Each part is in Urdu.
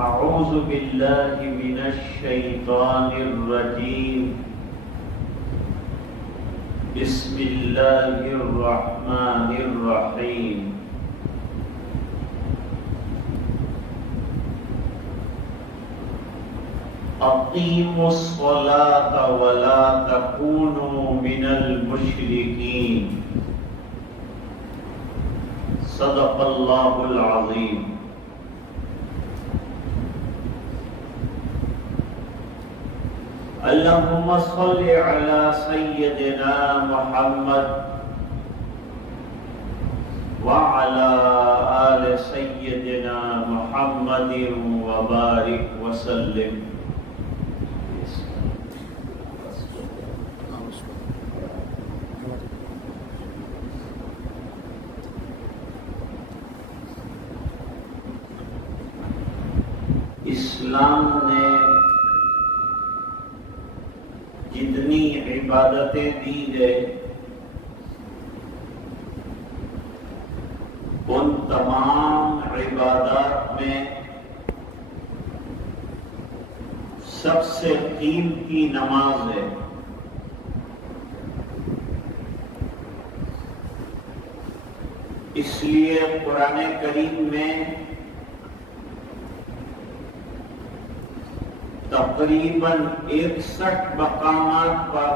أعوذ بالله من الشيطان الرجيم. بسم الله الرحمن الرحيم. أقيموا الصلاة ولا تكونوا من المشركين. صدق الله العظيم. اللهم صل على سيدنا محمد وعلى آل سيدنا محمد وبارك وسلم. اسلام نے جتنی عبادتیں دی ہے ان تمام عبادات میں سب سے قیمتی نماز ہے. اس لیے قرآن کریم میں تقریباً 61 مقامات پر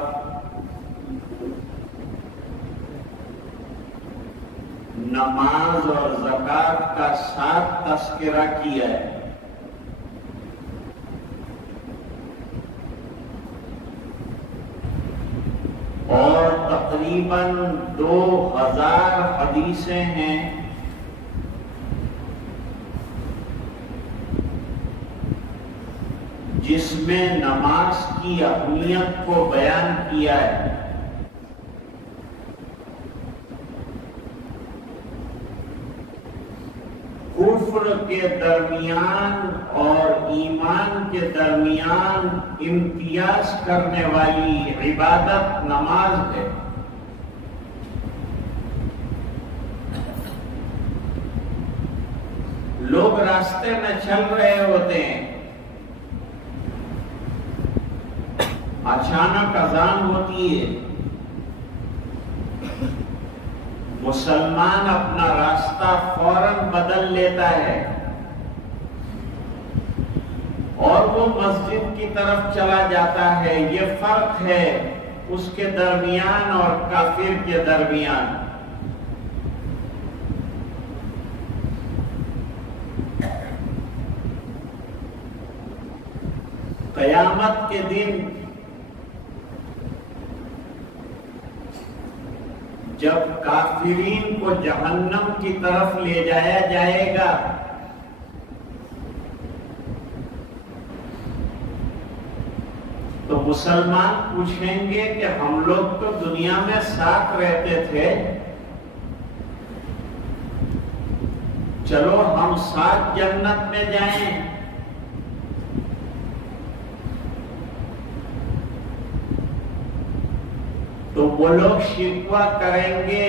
نماز اور زکوٰۃ کا ساتھ تذکرہ کیا ہے. اور تقریباً 2000 حدیثیں ہیں جس میں نماز کی اہمیت کو بیان کیا ہے. کفر کے درمیان اور ایمان کے درمیان امتیاز کرنے والی عبادت نماز ہے. لوگ راستے میں چل رہے ہوتے ہیں، اچانک اذان ہوتی ہے، مسلمان اپنا راستہ فوراً بدل لیتا ہے اور وہ مسجد کی طرف چلا جاتا ہے. یہ فرق ہے اس کے درمیان اور کافر کے درمیان. قیامت کے دن جب کافرین کو جہنم کی طرف لے جایا جائے گا تو مسلمان پوچھیں گے کہ ہم لوگ تو دنیا میں ساتھ رہتے تھے، چلو ہم ساتھ جنت میں جائیں. تو وہ لوگ شکوہ کریں گے،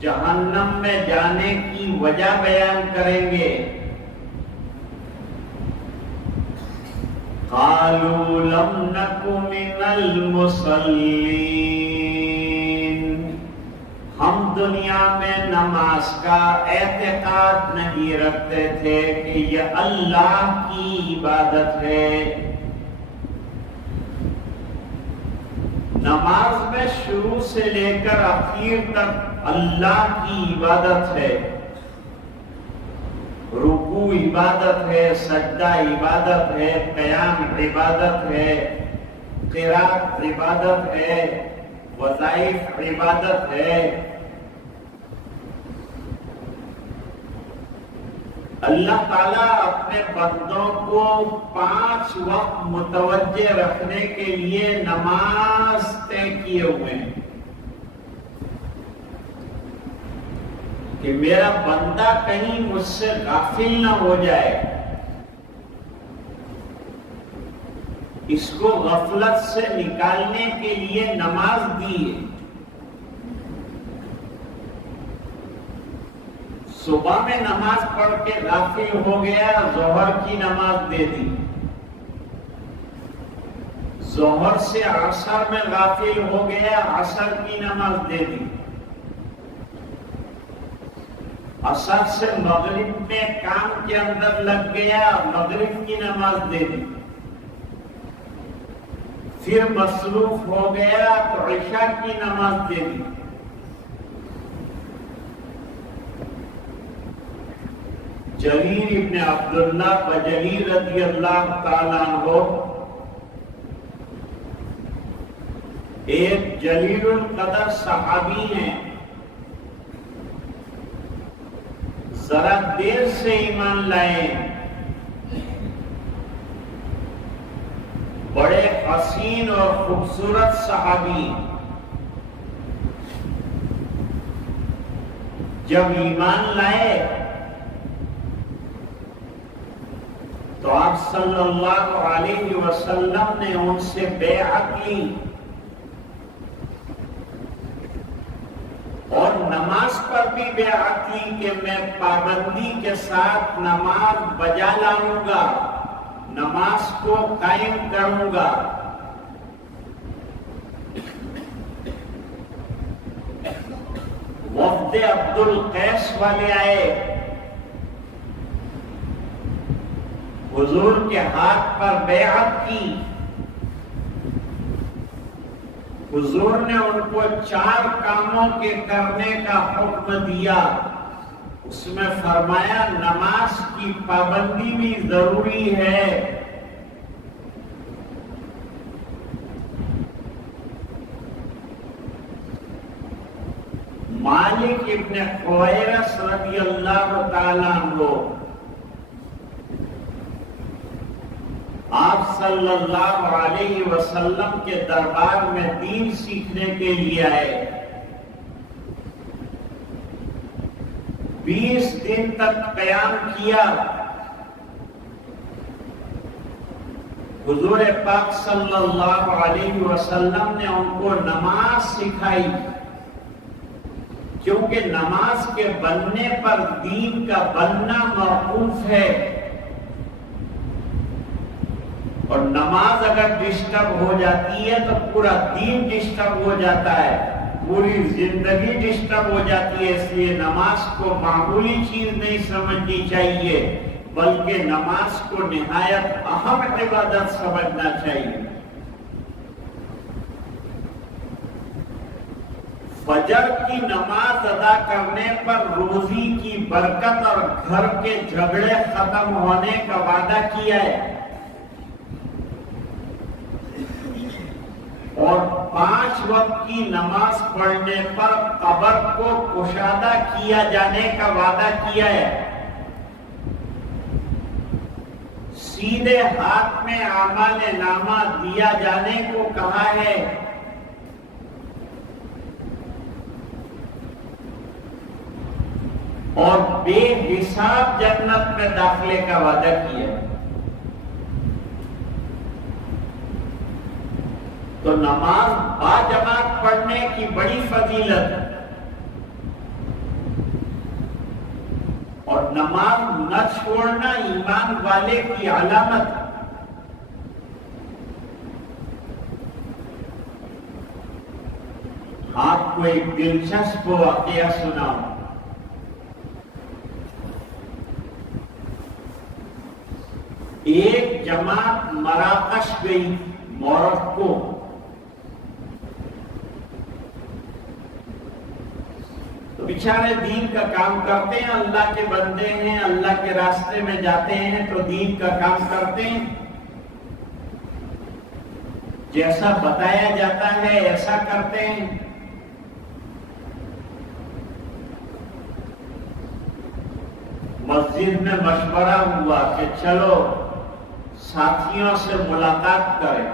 جہنم میں جانے کی وجہ بیان کریں گے. قالوا لم نک من المصلین. ہم دنیا میں نماز کا اعتقاد نہیں رکھتے تھے کہ یہ اللہ کی عبادت ہے. نماز میں شروع سے لے کر آخر تک اللہ کی عبادت ہے. رکوع عبادت ہے، سجدہ عبادت ہے، قیام عبادت ہے، قرات عبادت ہے، وظائف عبادت ہے. اللہ تعالیٰ اپنے بندوں کو 5 وقت متوجہ رکھنے کے لیے نماز طے کیے ہوئے ہیں کہ میرا بندہ کہیں مجھ سے غافل نہ ہو جائے. اس کو غفلت سے نکالنے کے لیے نماز دی ہے. صبح میں نماز پڑھ کے غافل ہو گیا، ظہر کی نماز دے دی، ظہر سے عصر میں غافل ہو گیا، عصر کی نماز دے دی، عصر سے مغرب میں کام کے اندر لگ گیا، مغرب کی نماز دے دی، پھر مصروف ہو گیا تو عشاء کی نماز دے دی۔ جریر ابن عبداللہ بجلی رضی اللہ تعالیٰ عنہ ایک جلیل القدر صحابی ہیں، ذرا دیر سے ایمان لائے، بڑے حسین اور خوبصورت صحابی، جب ایمان لائے تو آپ صلی اللہ علیہ وسلم نے ان سے بیعت لی اور نماز پر بھی بیعت لی کہ میں پابندی کے ساتھ نماز بجا لاؤں گا، نماز کو قائم کروں گا۔ وفد عبد القیس والے آئے، حضور کے ہاتھ پر بیعت کی، حضور نے ان کو 4 کاموں کے کرنے کا حکم دیا، اس میں فرمایا نماز کی پابندی بھی ضروری ہے، مالک ابن حویرث رضی اللہ تعالیٰ عنہ آپ صلی اللہ علیہ وسلم کے دربار میں دین سیکھنے کے لیے آئے، 20 دن تک قیام کیا، حضور پاک صلی اللہ علیہ وسلم نے ان کو نماز سکھائی، کیونکہ نماز کے بننے پر دین کا بننا موقوف ہے، اور نماز اگر ڈسٹرب ہو جاتی ہے تو پورا دین ڈسٹرب ہو جاتا ہے، پوری زندگی ڈسٹرب ہو جاتی ہے۔ اس لیے نماز کو معمولی چیز نہیں سمجھنی چاہیے، بلکہ نماز کو نہایت اہم عبادت سمجھنا چاہیے۔ فجر کی نماز ادا کرنے پر روزی کی برکت اور گھر کے جھگڑے ختم ہونے کا وعدہ کیا ہے، اور 5 وقت کی نماز پڑھنے پر قبر کو کشادہ کیا جانے کا وعدہ کیا ہے، سیدھے ہاتھ میں اعمال نامہ دیا جانے کو کہا ہے، اور بے حساب جنت میں داخلے کا وعدہ کیا ہے۔ تو نماز باجماعت پڑھنے کی بڑی فضیلت، اور نماز نہ چھوڑنا ایمان والے کی علامت۔ آپ کو ایک دلچسپ واقعہ سناؤں۔ ایک جماعت مراکش گئی، موروکو، بیچارے دین کا کام کرتے ہیں، اللہ کے بندے ہیں، اللہ کے راستے میں جاتے ہیں تو دین کا کام کرتے ہیں، جیسا بتایا جاتا ہے ایسا کرتے ہیں۔ مسجد میں مشورہ ہوا کہ چلو ساتھیوں سے ملاقات کریں،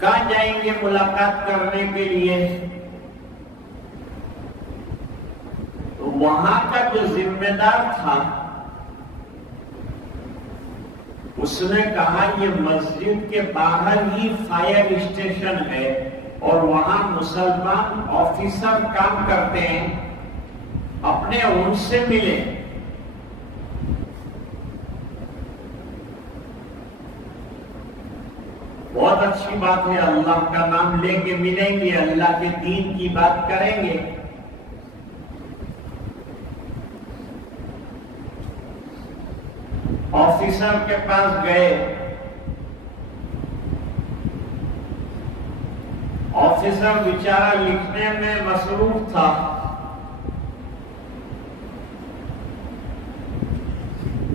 کہاں جائیں گے ملاقات کرنے کے لیے؟ تو وہاں کا جو ذمہ دار تھا اس نے کہا یہ مسجد کے باہر ہی فائر اسٹیشن ہے، اور وہاں مسلمان آفیسر کام کرتے ہیں، اپنے ان سے ملے۔ بہت اچھی بات ہے، اللہ کا نام لے کے ملیں گے، اللہ کے دین کی بات کریں گے۔ آفیسر کے پاس گئے، آفیسر بیچارہ لکھنے میں مصروف تھا۔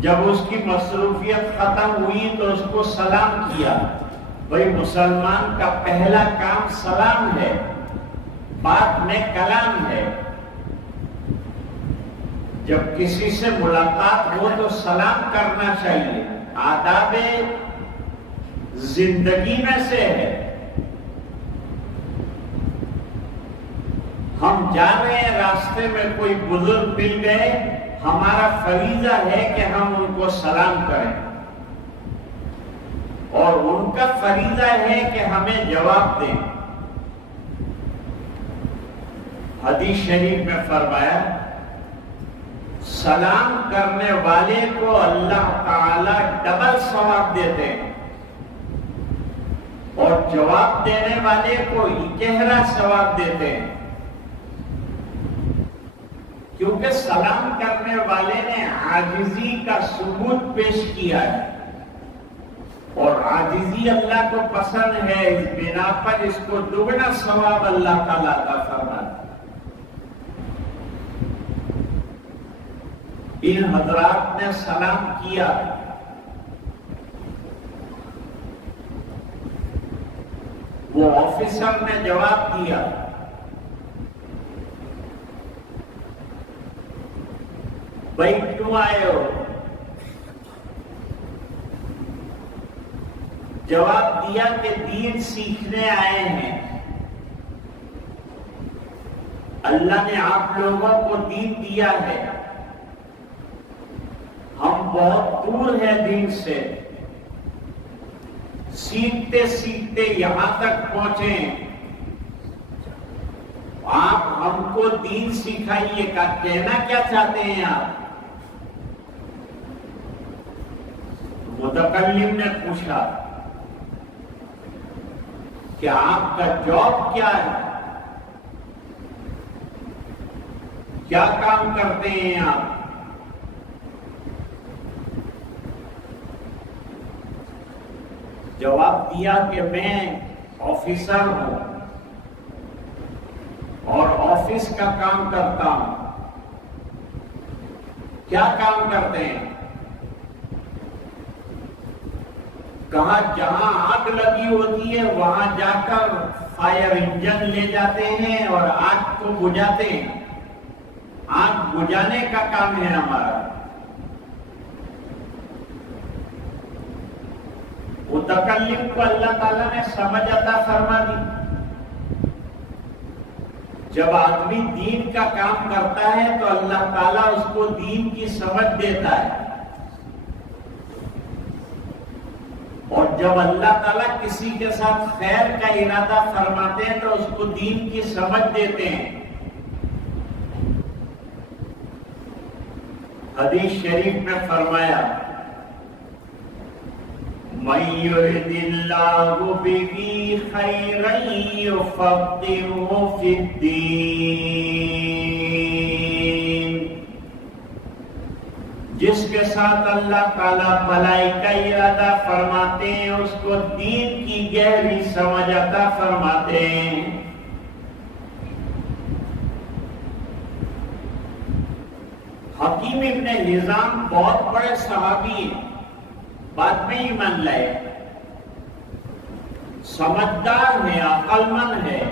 جب اس کی مصروفیت ختم ہوئی تو اس کو سلام کیا۔ بھئی مسلمان کا پہلا کام سلام ہے، بات میں کلام ہے۔ جب کسی سے ملاقات ہو تو سلام کرنا چاہیے، آداب زندگی میں سے ہے۔ ہم جا رہے ہیں، راستے میں کوئی بزرگ مل گئے، ہمارا فریضہ ہے کہ ہم ان کو سلام کریں، اور ان کا فریضہ ہے کہ ہمیں جواب دیں۔ حدیث شریف میں فرمایا، سلام کرنے والے کو اللہ تعالی ڈبل ثواب دیتے ہیں، اور جواب دینے والے کو اکہرا ثواب دیتے ہیں، کیونکہ سلام کرنے والے نے عاجزی کا ثبوت پیش کیا ہے، اور عاجزی اللہ کو پسند ہے، اس بنا پر اس کو دگنا ثواب اللہ تعالیٰ عطا فرماتا ہے۔ ان حضرات نے سلام کیا، وہ آفیسر نے جواب دیا، بھائی کیوں آئے ہو؟ جواب دیا کہ دین سیکھنے آئے ہیں، اللہ نے آپ لوگوں کو دین دیا ہے، ہم بہت دور ہیں دین سے، سیکھتے سیکھتے یہاں تک پہنچے، آپ ہم کو دین سکھائیے کا کہنا کیا چاہتے ہیں آپ؟ متکلم نے پوچھا کہ آپ کا جاب کیا ہے، کیا کام کرتے ہیں آپ؟ جواب دیا کہ میں آفیسر ہوں اور آفس کا کام کرتا ہوں۔ کیا کام کرتے ہیں؟ کہاں جہاں آگ لگی ہوتی ہے وہاں جا کر فائر انجن لے جاتے ہیں اور آگ کو بجھاتے ہیں، آگ بجھانے کا کام ہے ہمارا۔ متکلم کو اللہ تعالیٰ نے سمجھ عطا فرما دی۔ جب آدمی دین کا کام کرتا ہے تو اللہ تعالیٰ اس کو دین کی سمجھ دیتا ہے، اور جب اللہ تعالیٰ کسی کے ساتھ خیر کا ارادہ فرماتے ہیں تو اس کو دین کی سمجھ دیتے ہیں۔ حدیث شریف میں فرمایا، مَن يُرِدِ اللَّهُ بِهِ خَيْرًا يُفَقِّهُ فِي الدِّينِ، جس کے ساتھ اللہ تعالیٰ بھلائی کا ارادہ فرماتے ہیں اس کو دین کی گہری سمجھ عطا فرماتے ہیں۔ حکیم ابن حزام بہت بڑے صحابی ہیں، بعد میں ایمان لائے، سمجھدار ہے، عقل مند ہے،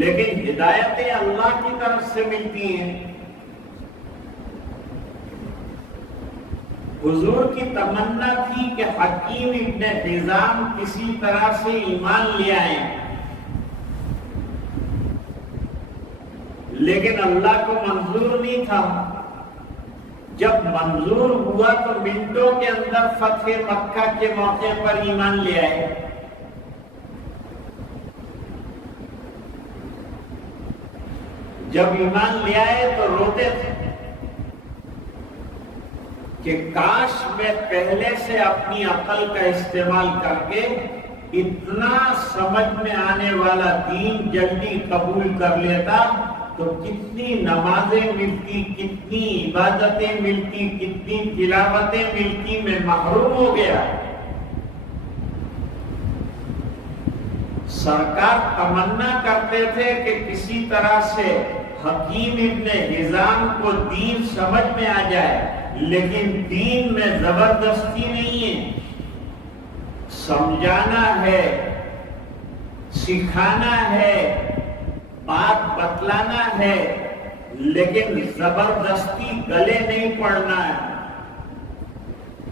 لیکن ہدایتیں اللہ کی طرف سے ملتی ہیں۔ حضور کی تمنا تھی کہ حکیم ابن حزام کسی طرح سے ایمان لے آئیں، لیکن اللہ کو منظور نہیں تھا۔ جب منظور ہوا تو منٹوں کے اندر فتح مکہ کے موقع پر ایمان لے آئے۔ جب ایمان لے آئے تو روتے تھے کہ کاش میں پہلے سے اپنی عقل کا استعمال کر کے اتنا سمجھ میں آنے والا دین جلدی قبول کر لیتا تو کتنی نمازیں ملتی، کتنی عبادتیں ملتی، کتنی تلاوتیں ملتی، میں محروم ہو گیا۔ سرکار تمنا کرتے تھے کہ کسی طرح سے حکیم ابن حزام کو دین سمجھ میں آ جائے، لیکن دین میں زبردستی نہیں ہے، سمجھانا ہے، سکھانا ہے، بات بتلانا ہے، لیکن زبردستی گلے نہیں پڑنا ہے۔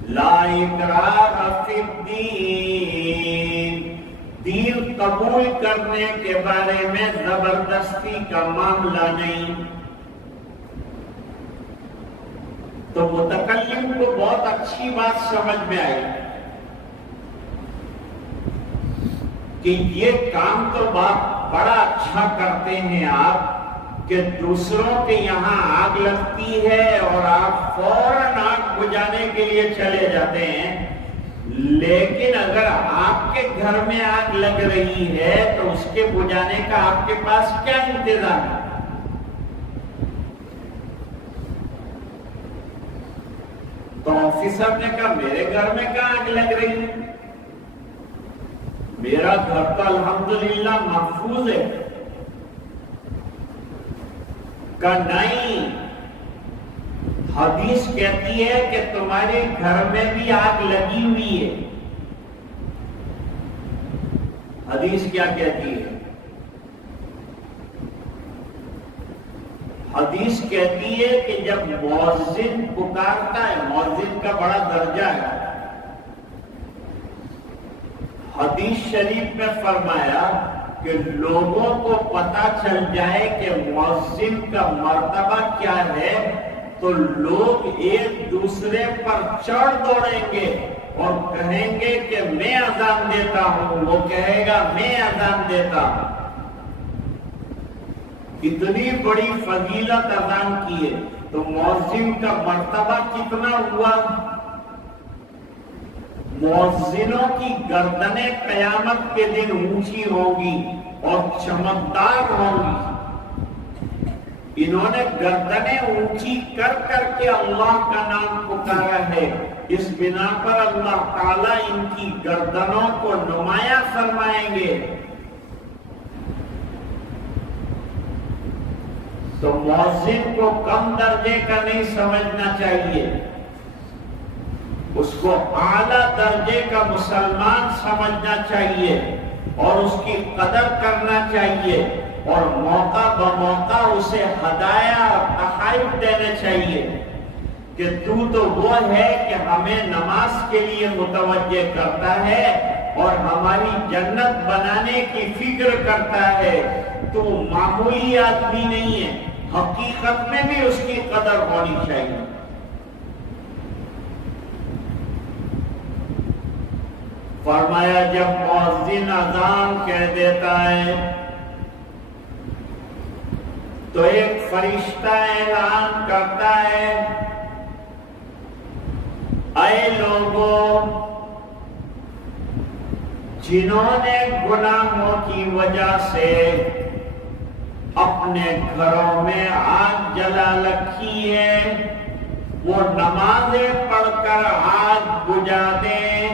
لا اکراہ فی الدین، دین قبول کرنے کے بارے میں زبردستی کا معاملہ نہیں۔ تو متکلم کو بہت اچھی بات سمجھ میں آئی کہ یہ کام تو بڑا اچھا کرتے ہیں آپ کہ دوسروں کے یہاں آگ لگتی ہے اور آپ فوراً آگ بجھانے کے لیے چلے جاتے ہیں، لیکن اگر آپ کے گھر میں آگ لگ رہی ہے تو اس کے بجھانے کا آپ کے پاس کیا انتظام ہے؟ تو آفیسر نے کہا میرے گھر میں کہاں آگ لگ رہی ہے، میرا گھر تو الحمدللہ محفوظ ہے۔ کہا نہیں، حدیث کہتی ہے کہ تمہارے گھر میں بھی آگ لگی ہوئی ہے۔ حدیث کیا کہتی ہے؟ حدیث کہتی ہے کہ جب مؤذن پکارتا ہے، مؤذن کا بڑا درجہ ہے، حدیث شریف میں فرمایا کہ لوگوں کو پتا چل جائے کہ مؤذن کا مرتبہ کیا ہے تو لوگ ایک دوسرے پر چڑھ دوڑیں گے اور کہیں گے کہ میں اذان دیتا ہوں، وہ کہے گا میں اذان دیتا ہوں۔ اتنی بڑی فضیلت اذان کی ہے تو مؤذن کا مرتبہ کتنا ہوا؟ مؤذنوں کی گردنیں قیامت کے دن اونچی ہوں گی اور چمکدار ہوں گی۔ انہوں نے گردنیں اونچی کر کر کے اللہ کا نام پکارا ہے، اس بنا پر اللہ تعالیٰ ان کی گردنوں کو نمایاں فرمائیں گے۔ تو مؤذن کو کم درجے کا نہیں سمجھنا چاہیے، اس کو اعلیٰ درجے کا مسلمان سمجھنا چاہیے اور اس کی قدر کرنا چاہیے اور موقع بموقع اسے ہدایہ اور تحائف دینے چاہیے کہ تو وہ ہے کہ ہمیں نماز کے لیے متوجہ کرتا ہے اور ہماری جنت بنانے کی فکر کرتا ہے، تو معمولی آدمی نہیں ہے، حقیقت میں بھی اس کی قدر ہونی چاہیے۔ فرمایا جب مؤذن اذان کہہ دیتا ہے تو ایک فرشتہ اعلان کرتا ہے، اے لوگوں جنہوں نے گناہوں کی وجہ سے اپنے گھروں میں آگ جلا رکھی ہے، وہ نمازیں پڑھ کر آگ بجھا دیں۔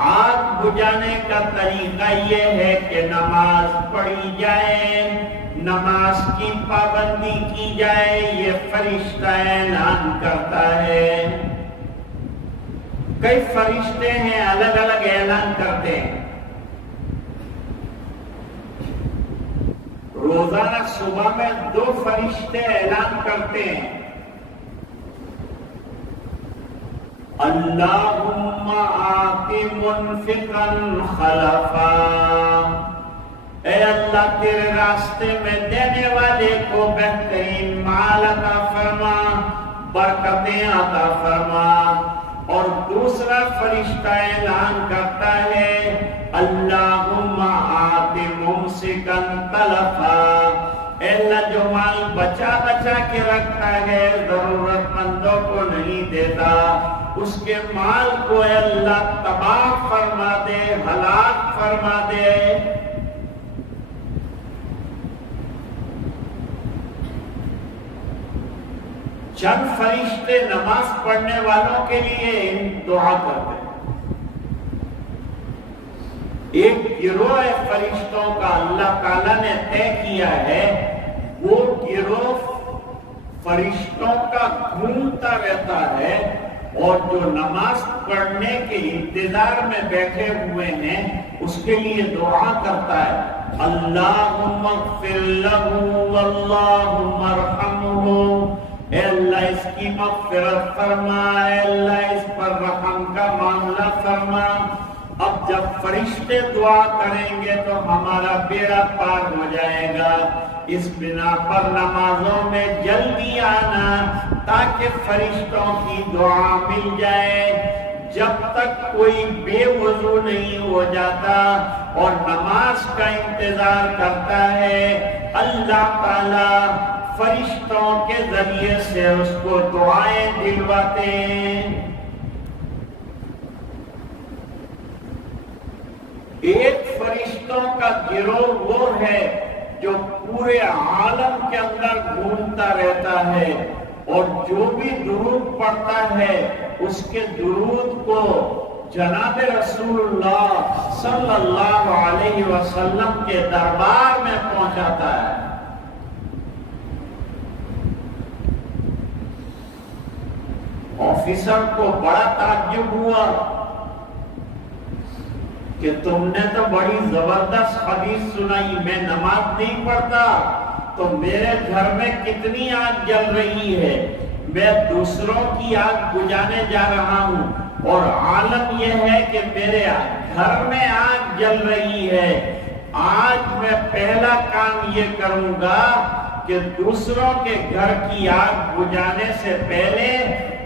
آگ بجھانے کا طریقہ یہ ہے کہ نماز پڑھی جائے، نماز کی پابندی کی جائے، یہ فرشتہ اعلان کرتا ہے۔ کئی فرشتے ہیں الگ الگ اعلان کرتے ہیں۔ روزانہ صبح میں 2 فرشتے اعلان کرتے ہیں، اللہم آت منفقا خلفا، اے اللہ تیرے راستے میں دینے والے کو بہترین مال عطا فرما، برکتیں عطا فرما۔ اور دوسرا فرشتہ اعلان کرتا ہے، اللہم آت ممسکا ممسکن تلفا، اے اللہ جو مال بچا بچا کے رکھتا ہے ضرورت مندوں کو نہیں دیتا، اس کے مال کو اے اللہ تباہ فرما دے، ہلاک فرما دے۔ چند فرشتے نماز پڑھنے والوں کے لیے دعا کرتے ہیں۔ ایک گروہ فرشتوں کا اللہ تعالیٰ نے طے کیا ہے، وہ گروہ فرشتوں کا گھومتا رہتا ہے اور جو نماز پڑھنے کے انتظار میں بیٹھے ہوئے ہیں اس کے لیے دعا کرتا ہے، اللہم اغفر لہو واللہم ارحمہ، اے اللہ اس کی مغفرت فرما، اے اللہ اس پر رحم کا معاملہ فرما۔ اب جب فرشتے دعا کریں گے تو ہمارا بیڑا پار ہو جائے گا، اس بنا پر نمازوں میں جلدی آنا تاکہ فرشتوں کی دعا مل جائے۔ جب تک کوئی بے وضو نہیں ہو جاتا اور نماز کا انتظار کرتا ہے، اللہ تعالی فرشتوں کے ذریعے سے اس کو دعائیں دلواتے ہیں۔ ایک فرشتوں کا گروہ وہ ہے جو پورے عالم کے اندر گھومتا رہتا ہے اور جو بھی درود پڑھتا ہے اس کے درود کو جناب رسول اللہ صلی اللہ علیہ وسلم کے دربار میں پہنچاتا ہے۔ آفیسر کو بڑا تعجب ہوا کہ تم نے تو بڑی زبردست حدیث سنائی، میں نماز نہیں پڑھتا تو میرے گھر میں کتنی آگ جل رہی ہے، میں دوسروں کی آگ بجھانے جا رہا ہوں اور عالم یہ ہے کہ میرے گھر میں آگ جل رہی ہے۔ آج میں پہلا کام یہ کروں گا کہ دوسروں کے گھر کی آگ بجھانے سے پہلے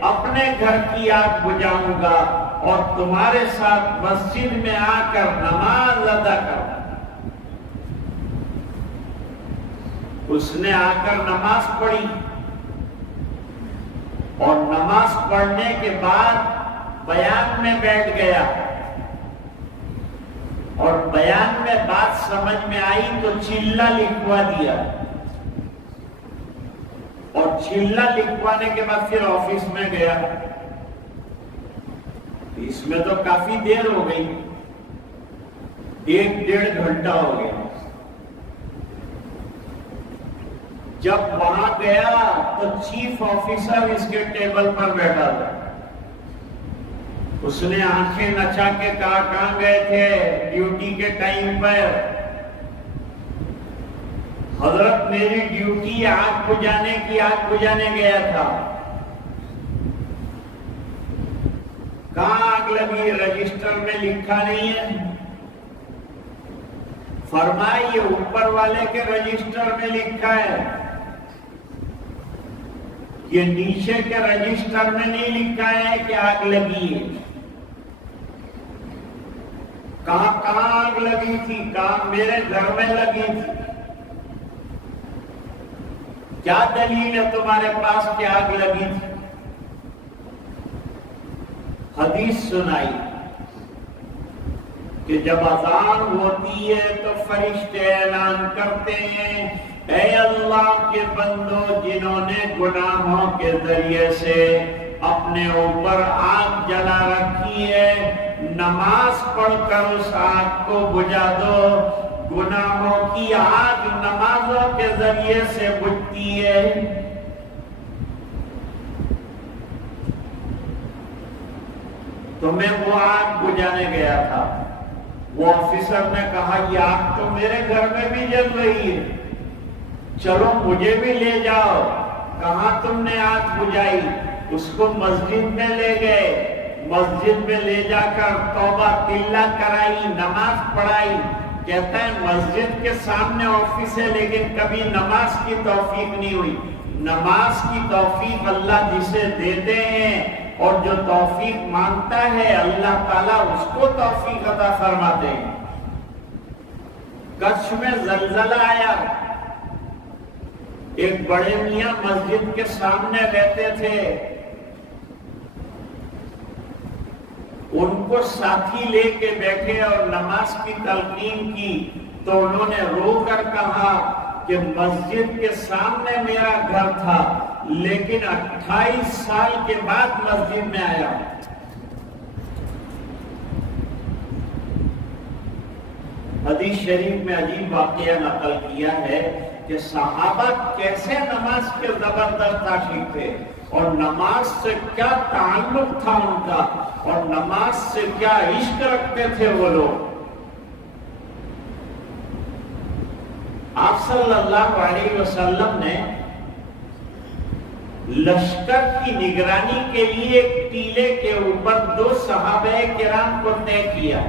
اپنے گھر کی آگ بجھاؤں گا اور تمہارے ساتھ مسجد میں آ کر نماز ادا کروں۔ اس نے آ کر نماز پڑھی اور نماز پڑھنے کے بعد بیان میں بیٹھ گیا اور بیان میں بات سمجھ میں آئی تو چلہ لکھوا دیا اور چلہ لکھوانے کے بعد پھر آفس میں گیا۔ اس میں تو کافی دیر ہو گئی، 1-1.5 گھنٹہ ہو گیا۔ جب وہاں گیا تو چیف آفیسر اس کے ٹیبل پر بیٹھا تھا۔ اس نے آنکھیں نچا کے کہا کہاں گئے تھے ڈیوٹی کے ٹائم پر؟ حضرت میری ڈیوٹی آگ بجھانے کی، آگ بجھانے گیا تھا۔ کہاں آگ لگی؟ رجسٹر میں لکھا نہیں ہے۔ فرمایا یہ اوپر والے کے رجسٹر میں لکھا ہے، یہ نیچے کے رجسٹر میں نہیں لکھا ہے کہ آگ لگی ہے۔ کہاں آگ لگی تھی؟ کہاں میرے گھر میں لگی تھی۔ کیا دلیل ہے تمہارے پاس کہ آگ لگی تھی؟ حدیث سنائی کہ جب اذان ہوتی ہے تو فرشتے اعلان کرتے ہیں، اے اللہ کے بندو جنہوں نے گناہوں کے ذریعے سے اپنے اوپر آگ جلا رکھی ہے، نماز پڑھ کر اس آگ کو بجھا دو۔ گناہوں کی آگ نمازوں کے ذریعے سے بجھتی ہے۔ تو میں وہ آگ بجھانے گیا تھا۔ وہ آفیسر نے کہا یہ آگ تو میرے گھر میں بھی جل رہی ہے، چلو مجھے بھی لے جاؤ۔ کہاں تم نے آگ بجھائی؟ اس کو مسجد میں لے گئے، مسجد میں لے جا کر توبہ تلہ کرائی، نماز پڑھائی۔ کہتا ہے مسجد کے سامنے آفس ہے لیکن کبھی نماز کی توفیق نہیں ہوئی۔ نماز کی توفیق اللہ جسے دیتے ہیں اور جو توفیق مانگتا ہے اللہ تعالیٰ اس کو توفیق عطا فرماتے ہیں۔ کچھ میں زلزلہ آیا، ایک بڑے میاں مسجد کے سامنے رہتے تھے، ان کو ساتھی لے کے بیٹھے اور نماز کی تلقین کی تو انہوں نے رو کر کہا کہ مسجد کے سامنے میرا گھر تھا لیکن 28 سال کے بعد مسجد میں آیا۔ حدیث شریف میں عجیب واقعہ نقل کیا ہے کہ صحابہ کیسے نماز کے زبردست عاشق تھے اور نماز سے کیا تعلق تھا ان کا اور نماز سے کیا عشق رکھتے تھے وہ لوگ۔ آپ صلی اللہ علیہ وسلم نے لشکر کی نگرانی کے لیے ایک ٹیلے کے اوپر 2 صحابہ کرام کو طے کیا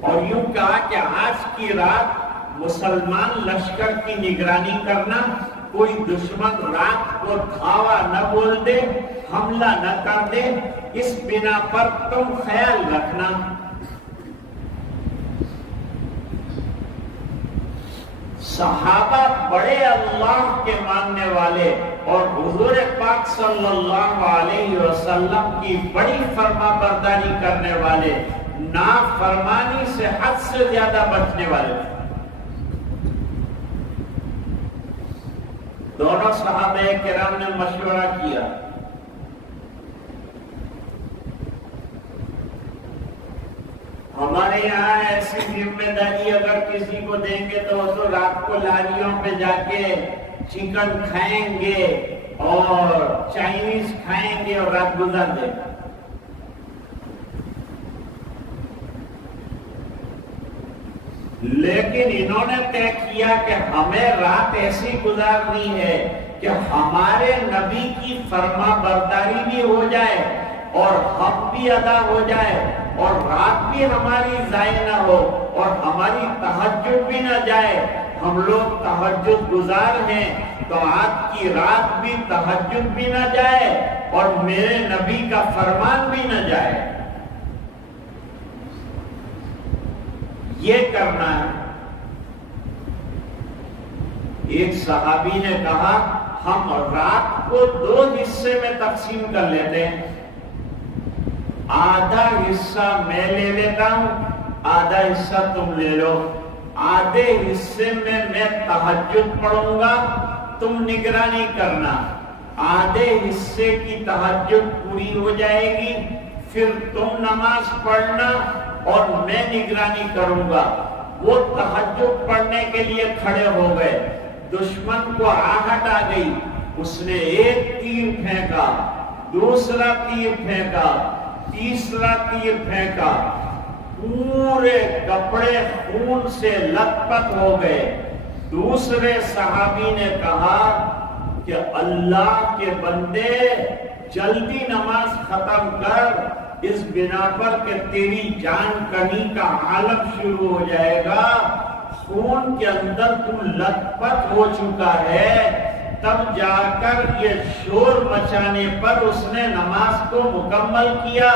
اور یوں کہا کہ آج کی رات مسلمان لشکر کی نگرانی کرنا، کوئی دشمن رات کو دھاوا نہ بول دے، حملہ نہ کر دے، اس بنا پر تم خیال رکھنا۔ صحابہ بڑے اللہ کے ماننے والے اور حضور پاک صلی اللہ علیہ وسلم کی بڑی فرما برداری کرنے والے، نافرمانی سے حد سے زیادہ بچنے والے۔ دونوں صحابہ کرام نے مشورہ کیا، ہمارے یہاں ایسی ذمہ داری اگر کسی کو دیں گے تو وہ تو رات کو لاریوں پہ جا کے چکن کھائیں گے اور چائنیز کھائیں گے اور رات گزار دیں۔ لیکن انہوں نے طے کیا کہ ہمیں رات ایسی گزارنی ہے کہ ہمارے نبی کی فرما برداری بھی ہو جائے اور حق بھی ادا ہو جائے اور رات بھی ہماری ضائع نہ ہو اور ہماری تہجد بھی نہ جائے۔ ہم لوگ تہجد گزار ہیں تو آج کی رات بھی تہجد بھی نہ جائے اور میرے نبی کا فرمان بھی نہ جائے۔ یہ کرنا ہے۔ ایک صحابی نے کہا ہم رات کو 2 حصے میں تقسیم کر لیتے ہیں، آدھا حصہ میں لے لیتا ہوں، آدھا حصہ تم لے لو، آدھے حصے میں تہجد پڑھوں گا، تم نگرانی کرنا، آدھے حصے کی تہجد پوری ہو جائے گی، پھر تم نماز پڑھنا اور میں نگرانی کروں گا۔ وہ تہجد پڑھنے کے لیے کھڑے ہو گئے، دشمن کو آہٹ آ گئی، اس نے ایک تیر پھینکا، دوسرا تیر پھینکا، تیسرا تیر پھینکا، پورے کپڑے خون سے لت پت ہو گئے۔ دوسرے صحابی نے کہا کہ اللہ کے بندے جلدی نماز ختم کر، اس بنا پر کہ تیری جان کنی کا عالم شروع ہو جائے گا، خون کے اندر تو لت پت ہو چکا ہے۔ تب جا کر یہ شور مچانے پر اس نے نماز کو مکمل کیا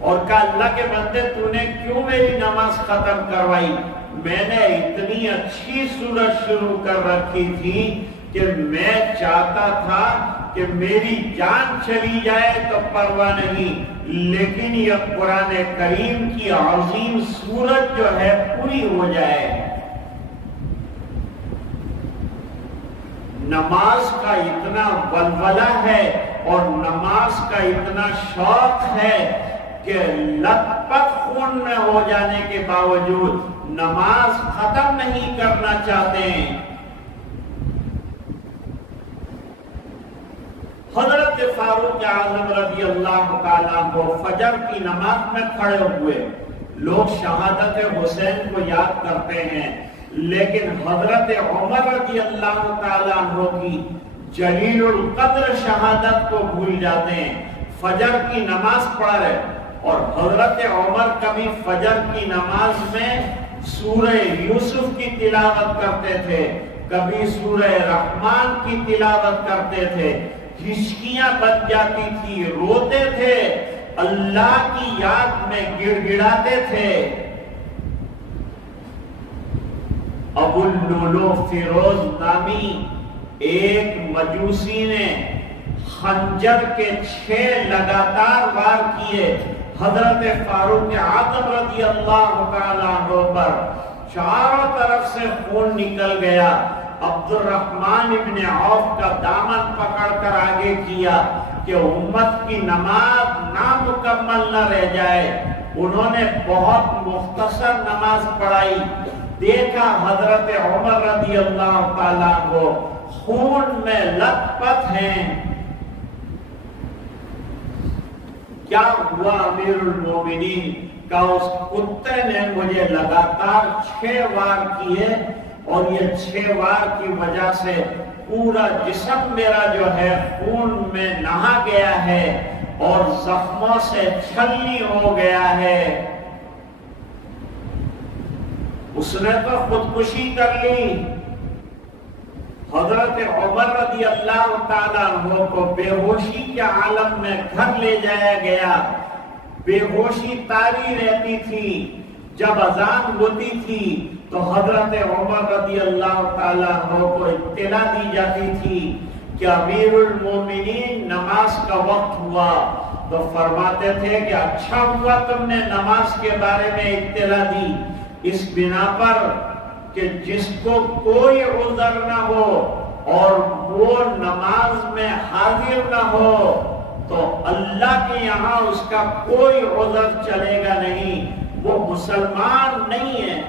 اور کہا اللہ کے بندے تو نے کیوں میری نماز ختم کروائی؟ میں نے اتنی اچھی سورت شروع کر رکھی تھی کہ میں چاہتا تھا کہ میری جان چلی جائے تو پرواہ نہیں، لیکن یہ قرآن کریم کی عظیم سورت جو ہے پوری ہو جائے۔ نماز کا اتنا ولولہ ہے اور نماز کا اتنا شوق ہے کہ لت پت خون میں ہو جانے کے باوجود نماز ختم نہیں کرنا چاہتے ہیں۔ حضرت فاروق اعظم رضی اللہ تعالیٰ عنہ فجر کی نماز میں کھڑے ہوئے، لوگ شہادت حسین کو یاد کرتے ہیں لیکن حضرت عمر رضی اللہ تعالیٰ عنہ کی جلیل القدر شہادت کو بھول جاتے ہیں۔ فجر کی نماز پڑھ رہے اور حضرت عمر کبھی فجر کی نماز میں سورہ یوسف کی تلاوت کرتے تھے، کبھی سورہ رحمان کی تلاوت کرتے تھے، ہچکیاں بچ جاتی تھی، روتے تھے اللہ کی یاد میں گڑ گڑاتے تھے۔ ابو اللؤلؤ فیروز نامی ایک مجوسی نے خنجر کے 6 لگاتار وار کیے حضرت فاروق اعظم رضی اللہ تعالیٰ عنہ پر، چاروں طرف سے خون نکل گیا۔ عبد الرحمن ابن عوف کا دامن پکڑ کر آگے کیا کہ امت کی نماز نامکمل نہ رہ جائے۔ انہوں نے بہت مختصر نماز پڑھائی۔ دیکھا حضرت عمر رضی اللہ تعالیٰ کو خون میں لت پت ہیں۔ کیا ہوا امیر المومنین کا اس کتے نے مجھے لگاتار 6 وار کیے، اور یہ 6 وار کی وجہ سے پورا جسم میرا جو ہے خون میں نہا گیا ہے اور زخموں سے چھلنی ہو گیا ہے۔ اس نے تو خودکشی کر لی۔ حضرت عمر رضی اللہ تعالیٰ عنہ کو بے ہوشی کے عالم میں گھر لے جایا گیا۔ بے ہوشی طاری رہتی تھی۔ جب اذان ہوتی تھی تو حضرت عمر رضی اللہ تعالیٰ عنہ کو اطلاع دی جاتی تھی کہ امیر المومنین نماز کا وقت ہوا، تو فرماتے تھے کہ اچھا ہوا تم نے نماز کے بارے میں اطلاع دی، اس بنا پر کہ جس کو کوئی عذر نہ ہو اور وہ نماز میں حاضر نہ ہو تو اللہ کے یہاں اس کا کوئی عذر چلے گا نہیں، وہ مسلمان نہیں ہے۔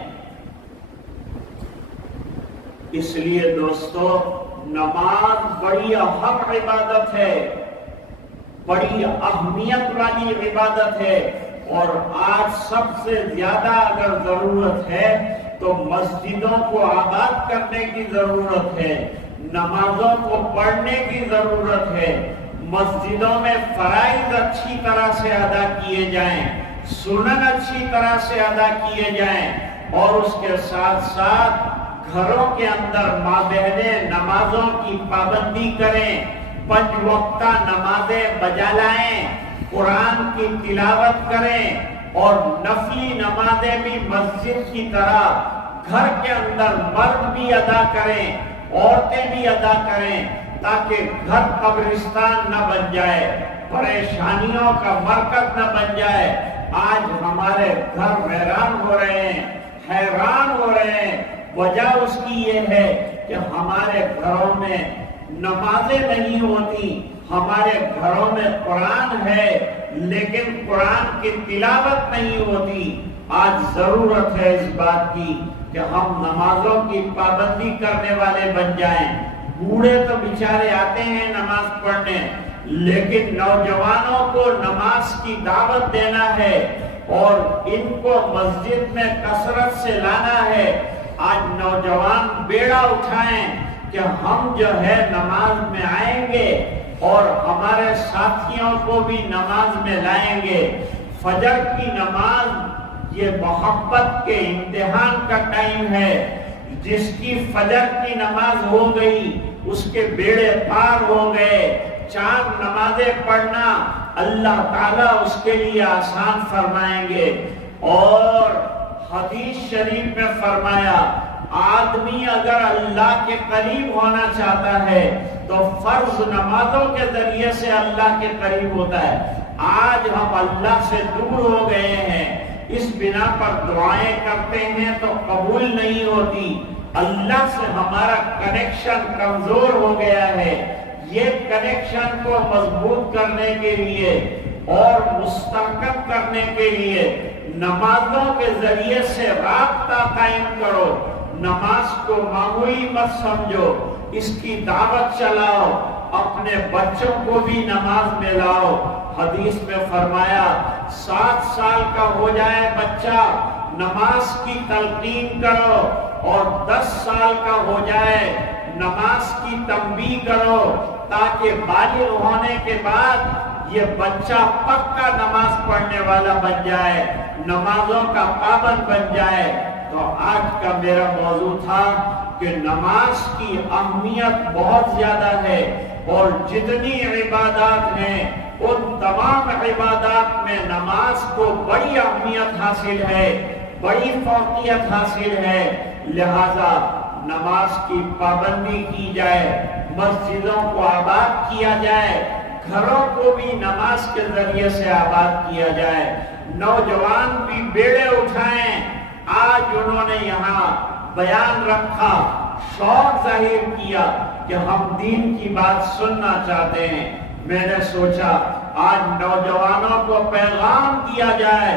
اس لیے دوستو، نماز بڑی اہم عبادت ہے، بڑی اہمیت والی عبادت ہے، اور آج سب سے زیادہ اگر ضرورت ہے تو مسجدوں کو آباد کرنے کی ضرورت ہے، نمازوں کو پڑھنے کی ضرورت ہے، مسجدوں میں فرائض اچھی طرح سے ادا کیے جائیں، سنن اچھی طرح سے ادا کیے جائیں، اور اس کے ساتھ ساتھ گھروں کے اندر ماں بہنیں نمازوں کی پابندی کریں، 5 وقتہ نمازیں بجا لائیں، قرآن کی تلاوت کریں، اور نفلی نمازیں بھی مسجد کی طرح گھر کے اندر مرد بھی ادا کریں، عورتیں بھی ادا کریں، تاکہ گھر قبرستان نہ بن جائے، پریشانیوں کا مرکز نہ بن جائے۔ آج ہمارے گھر ویران ہو رہے ہیں، حیران ہو رہے ہیں، وجہ اس کی یہ ہے کہ ہمارے گھروں میں نمازیں نہیں ہوتی، ہمارے گھروں میں قرآن ہے لیکن قرآن کی تلاوت نہیں ہوتی۔ آج ضرورت ہے اس بات کی کہ ہم نمازوں کی پابندی کرنے والے بن جائیں۔ بوڑھے تو بیچارے آتے ہیں نماز پڑھنے، لیکن نوجوانوں کو نماز کی دعوت دینا ہے اور ان کو مسجد میں کثرت سے لانا ہے۔ آج نوجوان بیڑا اٹھائیں کہ ہم جو ہے نماز میں آئیں گے اور ہمارے ساتھیوں کو بھی نماز میں لائیں گے۔ فجر کی نماز یہ محبت کے امتحان کا ٹائم ہے۔ جس کی فجر کی نماز ہو گئی اس کے بیڑے پار ہو گئے۔ 4 نمازیں پڑھنا اللہ تعالیٰ اس کے لیے آسان فرمائیں گے۔ اور حدیث شریف میں فرمایا، آدمی اگر اللہ کے قریب ہونا چاہتا ہے تو فرض نمازوں کے ذریعے سے اللہ کے قریب ہوتا ہے۔ آج ہم اللہ سے دور ہو گئے ہیں، اس بنا پر دعائیں کرتے ہیں تو قبول نہیں ہوتی، اللہ سے ہمارا کنیکشن کمزور ہو گیا ہے۔ یہ کنیکشن کو مضبوط کرنے کے لیے اور مستحکم کرنے کے لیے نمازوں کے ذریعے سے رابطہ قائم کرو۔ نماز کو معمولی مت سمجھو، اس کی دعوت چلاؤ، اپنے بچوں کو بھی نماز میں لاؤ۔ حدیث میں فرمایا 7 سال کا ہو جائے بچہ نماز کی تلقین کرو، اور 10 سال کا ہو جائے نماز کی تنبیہ کرو، تاکہ بالغ ہونے کے بعد یہ بچہ پکا نماز پڑھنے والا بن جائے، نمازوں کا پابند بن جائے۔ تو آج کا میرا موضوع تھا کہ نماز کی اہمیت بہت زیادہ ہے، اور جتنی عبادات ہیں ان تمام عبادات میں نماز کو بڑی اہمیت حاصل ہے، بڑی فوقیت حاصل ہے، لہذا نماز کی پابندی کی جائے، مسجدوں کو آباد کیا جائے، گھروں کو بھی نماز کے ذریعے سے آباد کیا جائے، نوجوان بھی بیڑے اٹھائیں۔ آج انہوں نے یہاں بیان رکھا، شوق ظاہر کیا کہ ہم دین کی بات سننا چاہتے ہیں۔ میں نے سوچا آج نوجوانوں کو پیغام دیا جائے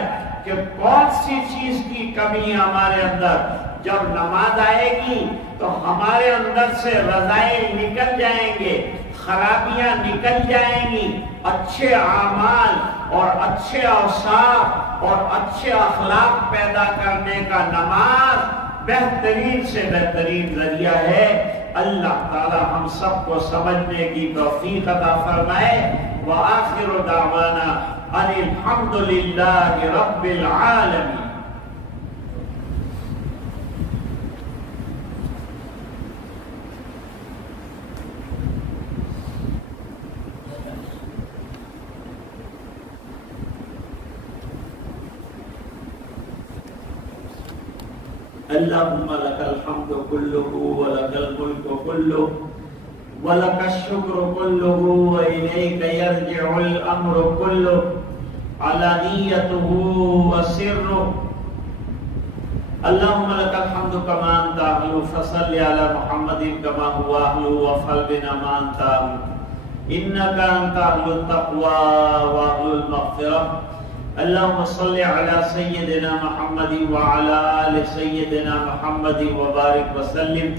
کہ کون سی چیز کی کمی ہے ہمارے اندر۔ جب نماز آئے گی تو ہمارے اندر سے رذائل نکل جائیں گے، خرابیاں نکل جائیں گی، اچھے اعمال اور اچھے اوصاف اور اچھے اخلاق پیدا کرنے کا نماز بہترین سے بہترین ذریعہ ہے۔ اللہ تعالی ہم سب کو سمجھنے کی توفیق عطا فرمائے۔ وآخر دعوانا ان الحمد للہ رب العالمین۔ اللہم لک الحمد کلہ ولک الملک کلہ ولک الشکر کلہ وإلیک یرجع الامر کلہ علانیتہ وسرہ۔ اللہم لک الحمد کما انت اہل فصل علی محمد کما هو اہل وافعل بنا ما انت اہل انک انت اہل التقوی واہل المغفرہ۔ اللهم صل على سيدنا محمد وعلى آل سيدنا محمد وبارك وسلم۔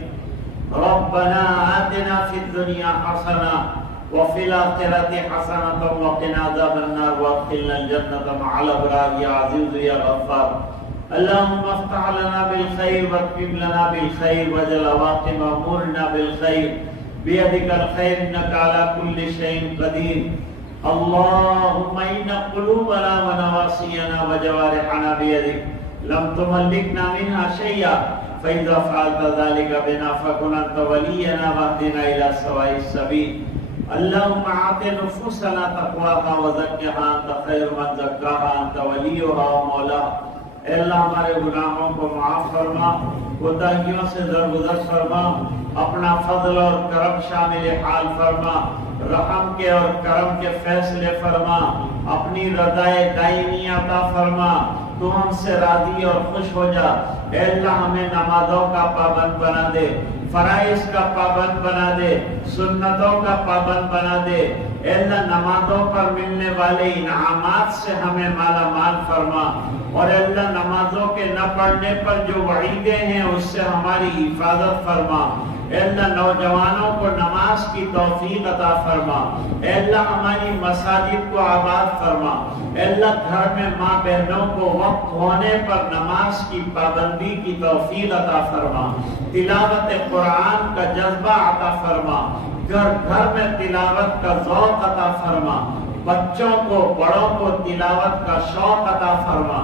ربنا آتنا في الدنيا حسنة وفي الآخرة حسنة وقنا عذاب النار وادخلنا الجنة مع الأبرار يا عزيز يا غفار۔ اللهم افتح لنا بالخير واختم لنا بالخير واجعل عواقب أمورنا بالخير بيدك الخير إنك على كل شيء قدير۔ اللهم إن قلوبنا ونواصينا وجوارحنا بيدك لم تملكنا منها شيئا فإذا فعلت ذلك بنا فكن أنت ولينا واهدنا إلى سواء السبيل۔ اللهم أعط نفوسنا تقواها وزكها أنت خير من زكاها أنت وليها ومولاها۔ اے اللہ ہمارے گناہوں کو معاف فرما، کوتاہیوں سے درگزر فرما، اپنا فضل اور کرم شامل حال فرما، رحم کے اور کرم کے فیصلے فرما، اپنی رضائے دائمی عطا فرما، تو ہم سے راضی اور خوش ہو جا۔ اے اللہ ہمیں نمازوں کا پابند بنا دے، فرائض کا پابند بنا دے، سنتوں کا پابند بنا دے۔ اے اللہ نمازوں پر ملنے والے انعامات سے ہمیں مالا مال فرما، اور اے اللہ نمازوں کے نہ پڑھنے پر جو وعیدیں ہیں اس سے ہماری حفاظت فرما۔ اے اللہ نوجوانوں کو نماز کی توفیق عطا فرما۔ اے اللہ ہماری مساجد کو آباد فرما۔ اے اللہ گھر میں ماں بہنوں کو وقت ہونے پر نماز کی پابندی کی توفیق عطا فرما، تلاوت قرآن کا جذبہ عطا فرما، گھر گھر میں تلاوت کا ذوق عطا فرما، بچوں کو بڑوں کو تلاوت کا شوق عطا فرما،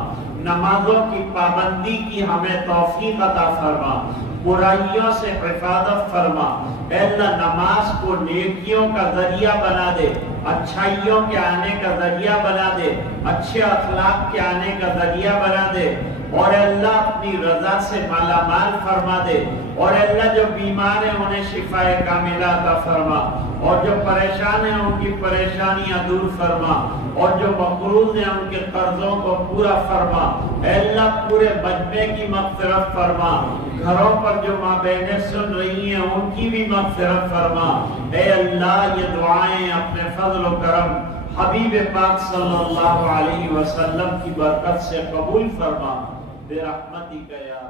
نمازوں کی پابندی کی ہمیں توفیق عطا فرما، برائیوں سے حفاظت فرما۔ اے اللہ نماز کو نیکیوں کا ذریعہ بنا دے، اچھائیوں کے آنے کا ذریعہ بنا دے، اچھے اخلاق کے آنے کا ذریعہ بنا دے، اور اے اللہ اپنی رضا سے مالا مال فرما دے، اور اے اللہ جو بیمار ہیں انہیں شفاء کاملہ عطا فرما، اور جو پریشان ہیں ان کی پریشانیاں دور فرما، اور جو مقروض ہیں ان کے قرضوں کو پورا فرما۔ اے اللہ پورے مجمع کی مغفرت فرما، گھروں پر جو ماں بہنیں سن رہی ہیں ان کی بھی مغفرت فرما۔ اے اللہ یہ دعائیں اپنے فضل و کرم حبیب پاک صلی اللہ علیہ وسلم کی برکت سے قبول فرما، برحمتک یا